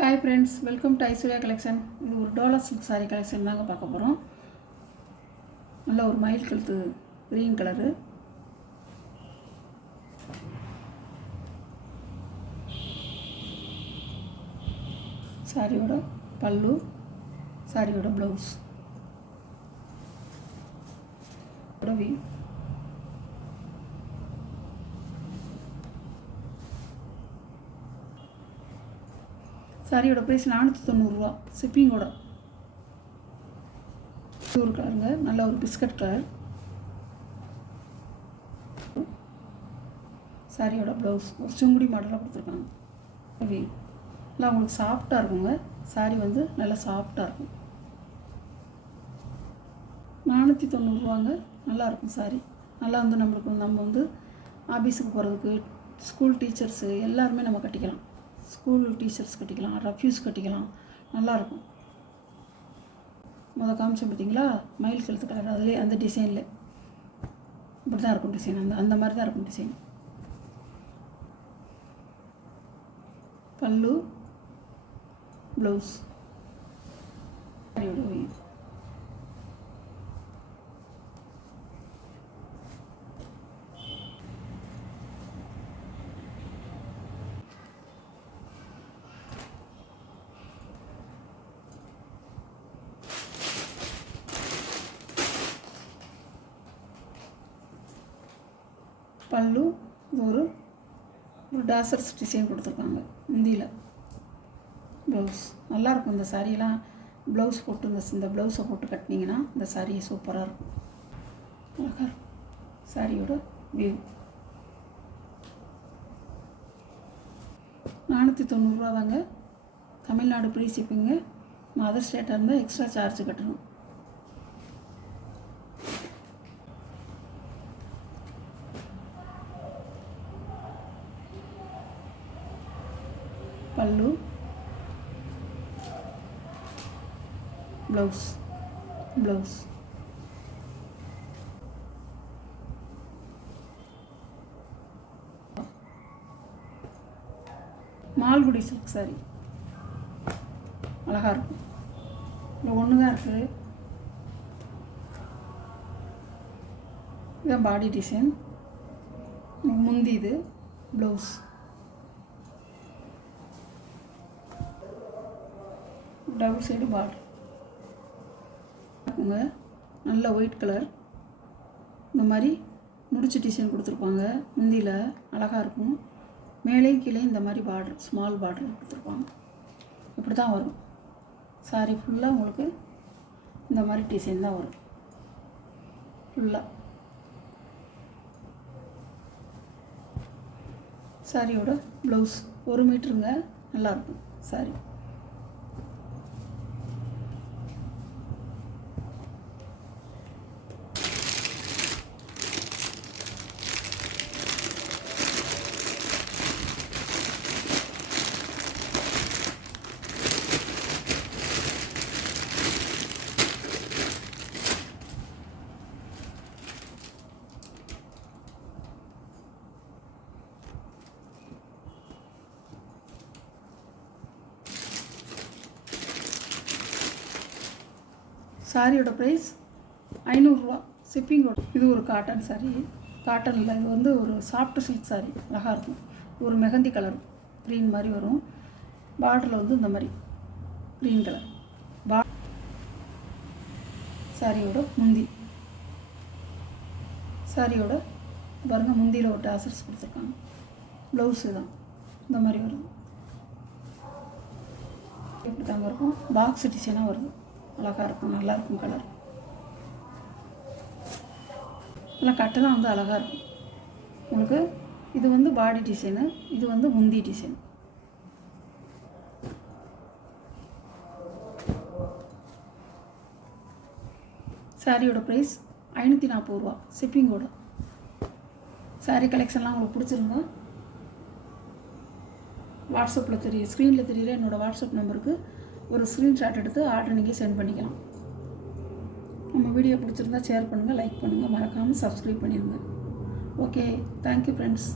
Hi friends, welcome to Aishwarya collection. இது ஒரு Dola silk sari collection தாங்க பார்க்க போகிறோம். நல்ல ஒரு மயில் கழுத்து க்ரீன் கலரு, சாரியோட பல்லு, சாரியோட ப்ளவுஸ், வியூ. சாரியோட ப்ரைஸ் 490 ரூபா, ஷிப்பிங்கோட. ஒரு கலருங்க, நல்ல ஒரு பிஸ்கட் கலர். சாரியோட ப்ளவுஸ் ஒரு சுங்குடி மாடலாக கொடுத்துருக்காங்க. நல்லா உங்களுக்கு சாஃப்டாக இருக்குங்க. சாரி வந்து நல்லா சாஃப்டாக இருக்கும். 490 ரூபாங்க. நல்லாயிருக்கும் சாரி. நல்லா வந்து நம்ம வந்து ஆஃபீஸுக்கு போகிறதுக்கு, ஸ்கூல் டீச்சர்ஸு எல்லாருமே நம்ம கட்டிக்கலாம். ஸ்கூல் டீச்சர்ஸ் கட்டிக்கலாம், ரஃப்யூஸ் கட்டிக்கலாம். நல்லாயிருக்கும். காமிச்சேன் பார்த்தீங்களா, மயில் கழுத்து கலர், அதுலேயே அந்த டிசைனில் இப்படி தான் இருக்கும் டிசைன். அந்த மாதிரி தான் இருக்கும் டிசைன். பல்லு, ப்ளவுஸ், சாரியோட வியூ. பல்லு இது ஒரு டாசர்ஸ் டிசைன் கொடுத்துருக்காங்க முந்தியில். ப்ளவுஸ் நல்லாயிருக்கும். இந்த சாரியெல்லாம் ப்ளவுஸ் போட்டு இந்த ப்ளவுஸை போட்டு கட்டினீங்கன்னா இந்த சாரீ சூப்பராக இருக்கும். அழகாக இருக்கும். சாரியோட வியூ. 490 ரூபா தாங்க. Tamil Nadu free shipping. அதர் ஸ்டேட்டாக இருந்தால் எக்ஸ்ட்ரா சார்ஜ் கட்டணும். பல்லு, ப்ளவுஸ், மால்குடி சில்க் சாரி அழகாக இருக்கும். இல்லை ஒன்று தான் இருக்குது. இதுதான் பாடி டிசைன். முந்தி இது ப்ளவுஸ். டபுள் சைடு பார்டர் இருக்குங்க. நல்ல ஒயிட் கலர். இந்த மாதிரி முடிச்சு டிசைன் கொடுத்துருப்பாங்க முந்தியில். அழகாக இருக்கும். மேலே கீழே இந்த மாதிரி பார்டர், ஸ்மால் பார்டர் கொடுத்துருப்பாங்க. இப்படி தான் வரும் சாரி ஃபுல்லாக. உங்களுக்கு இந்த மாதிரி டிசைன் தான் வரும் ஃபுல்லாக. சாரியோட ப்ளவுஸ் 1 மீட்டருங்க. நல்லாயிருக்கும் சாரி. சாரியோட ப்ரைஸ் 500 ரூபா, ஷிப்பிங்கோட. இது ஒரு காட்டன் சாரி. காட்டனில் இது வந்து ஒரு சாஃப்ட் சில்க் சாரி. அழகாக இருக்கும். ஒரு மெஹந்தி கலர் க்ரீன் மாதிரி வரும். பார்டரில் வந்து இந்த மாதிரி க்ரீன் கலர் சாரியோட முந்தி. சாரியோட பாருங்கள், முந்தியில் ஒரு டாசர்ஸ் கொடுத்துருக்காங்க. ப்ளவுஸு தான் இந்த மாதிரி வருது. இப்படி தாங்க இருக்கும். பாக்ஸ் டிசைனாக வருது. அழகாக இருக்கும். நல்லாயிருக்கும் கலர். எல்லாம் கட்டு தான் வந்து அழகாக இருக்கும். உங்களுக்கு இது வந்து பாடி டிசைனு, இது வந்து முந்தி டிசைன். சாரியோட ப்ரைஸ் 540 ரூபா, ஷிப்பிங்கோட. சாரீ கலெக்ஷன்லாம் உங்களுக்கு பிடிச்சிருந்தா வாட்ஸ்அப்பில் ஸ்க்ரீனில் தெரியுற என்னோடய வாட்ஸ்அப் நம்பருக்கு ஒரு ஸ்க்ரீன்ஷாட் எடுத்து ஆர்டர் நீங்கள் சென்ட் பண்ணிக்கலாம். நம்ம வீடியோ பிடிச்சிருந்தா ஷேர் பண்ணுங்கள், லைக் பண்ணுங்கள், மறக்காமல் சப்ஸ்கிரைப் பண்ணிடுங்க. Okay, thank you friends.